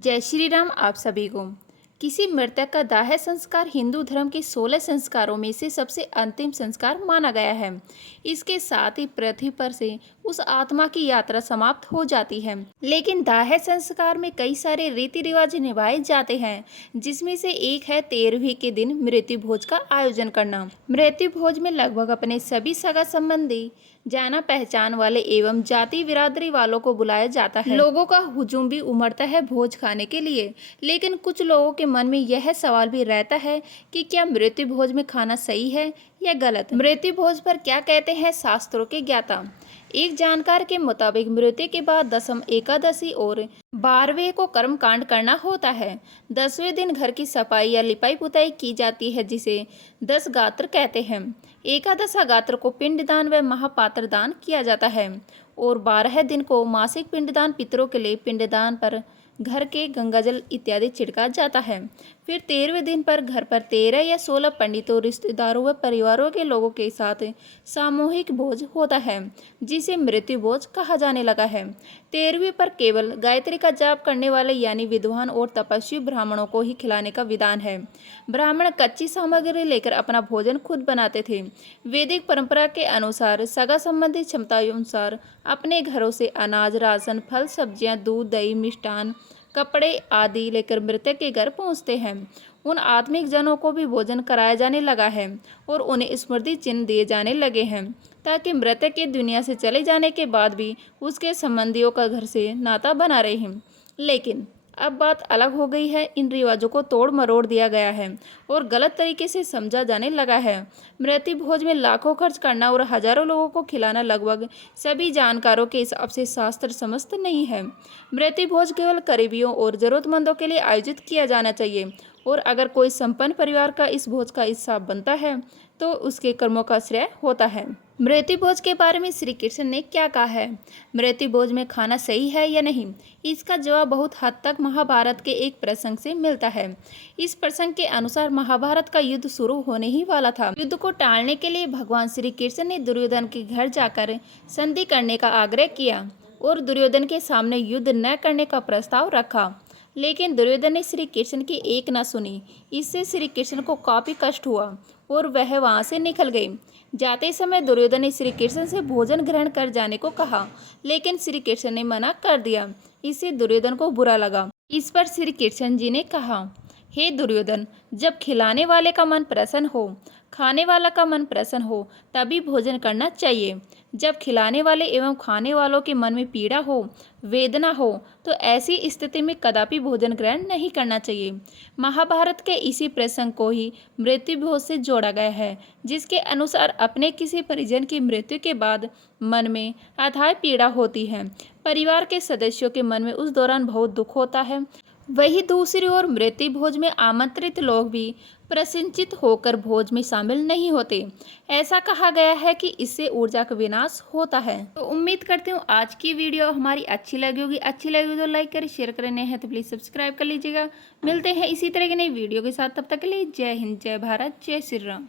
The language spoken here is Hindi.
जय श्री राम। आप सभी को किसी मृतक का दाह संस्कार हिंदू धर्म के 16 संस्कारों में से सबसे अंतिम संस्कार माना गया है। इसके साथ ही पृथ्वी पर से उस आत्मा की यात्रा समाप्त हो जाती है। लेकिन दाह संस्कार में कई सारे रीति रिवाज निभाए जाते हैं, जिसमें से एक है 13वीं के दिन मृत्यु भोज का आयोजन करना। मृत्यु भोज में लगभग अपने सभी सगा संबंधी, जाना पहचान वाले एवं जाति बिरादरी वालों को बुलाया जाता है। लोगों का हुजूम भी उमड़ता है भोज खाने के लिए। लेकिन कुछ लोगों के मन में यह सवाल भी रहता है कि क्या मृत्यु भोज में खाना सही है या गलत। मृत्यु भोज पर क्या कहते हैं शास्त्रों के ज्ञाता। एक जानकार के मुताबिक मृत्यु के बाद दसम एकादशी और 12वें को कर्म कांड करना होता है। 10वें दिन घर की सफाई या लिपाई पुताई की जाती है, जिसे 10 गात्र कहते हैं। एकादशा गात्र को पिंडदान व महापात्र दान किया जाता है और 12 दिन को मासिक पिंडदान, पितरों के लिए पिंडदान पर घर के गंगाजल इत्यादि छिड़का जाता है। फिर 13वें दिन पर घर पर 13 या 16 पंडितों, रिश्तेदारों व परिवारों के लोगों के साथ सामूहिक भोज होता है, जिसे मृत्यु भोज कहा जाने लगा है। 13वीं पर केवल गायत्री का जाप करने वाले यानी विद्वान और तपस्वी ब्राह्मणों को ही खिलाने का विधान है। ब्राह्मण कच्ची सामग्री लेकर अपना भोजन खुद बनाते थे। वैदिक परंपरा के अनुसार सगा संबंधी क्षमता अनुसार अपने घरों से अनाज, राशन, फल, सब्जियां, दूध, दही, मिष्ठान, कपड़े आदि लेकर मृतक के घर पहुंचते हैं। उन आत्मिक जनों को भी भोजन कराया जाने लगा है और उन्हें स्मृति चिन्ह दिए जाने लगे हैं, ताकि मृतक के दुनिया से चले जाने के बाद भी उसके संबंधियों का घर से नाता बना रहे। लेकिन अब बात अलग हो गई है। इन रिवाजों को तोड़ मरोड़ दिया गया है और गलत तरीके से समझा जाने लगा है। मृत्यु भोज में लाखों खर्च करना और हजारों लोगों को खिलाना लगभग सभी जानकारों के हिसाब से शास्त्र समस्त नहीं है। मृत्यु भोज केवल करीबियों और जरूरतमंदों के लिए आयोजित किया जाना चाहिए और अगर कोई संपन्न परिवार का इस भोज का हिस्सा बनता है तो उसके कर्मों का श्रेय होता है। मृत्यु भोज के बारे में श्री कृष्ण ने क्या कहा है। मृत्यु भोज में खाना सही है या नहीं, इसका जवाब बहुत हद तक महाभारत के एक प्रसंग से मिलता है। इस प्रसंग के अनुसार महाभारत का युद्ध शुरू होने ही वाला था। युद्ध को टालने के लिए भगवान श्री कृष्ण ने दुर्योधन के घर जाकर संधि करने का आग्रह किया और दुर्योधन के सामने युद्ध न करने का प्रस्ताव रखा। लेकिन दुर्योधन ने श्री कृष्ण की एक न सुनी। इससे श्री कृष्ण को काफी कष्ट हुआ और वह वहां से निकल गए। जाते समय दुर्योधन ने श्री कृष्ण से भोजन ग्रहण कर जाने को कहा, लेकिन श्री कृष्ण ने मना कर दिया। इससे दुर्योधन को बुरा लगा। इस पर श्री कृष्ण जी ने कहा, हे दुर्योधन, जब खिलाने वाले का मन प्रसन्न हो, खाने वाला का मन प्रसन्न हो, तभी भोजन करना चाहिए। जब खिलाने वाले एवं खाने वालों के मन में पीड़ा हो, वेदना हो, तो ऐसी स्थिति में कदापि भोजन ग्रहण नहीं करना चाहिए। महाभारत के इसी प्रसंग को ही मृत्यु भोज से जोड़ा गया है, जिसके अनुसार अपने किसी परिजन की मृत्यु के बाद मन में अथाह पीड़ा होती है। परिवार के सदस्यों के मन में उस दौरान बहुत दुख होता है। वहीं दूसरी ओर मृत्यु भोज में आमंत्रित लोग भी प्रसन्नचित्त होकर भोज में शामिल नहीं होते। ऐसा कहा गया है कि इससे ऊर्जा का विनाश होता है। तो उम्मीद करती हूँ आज की वीडियो हमारी अच्छी लगी होगी। अच्छी लगी तो लाइक करें, शेयर करने हैं तो प्लीज़ सब्सक्राइब कर लीजिएगा। मिलते हैं इसी तरह की नई वीडियो के साथ, तब तक के लिए जय हिंद, जय भारत, जय श्री राम।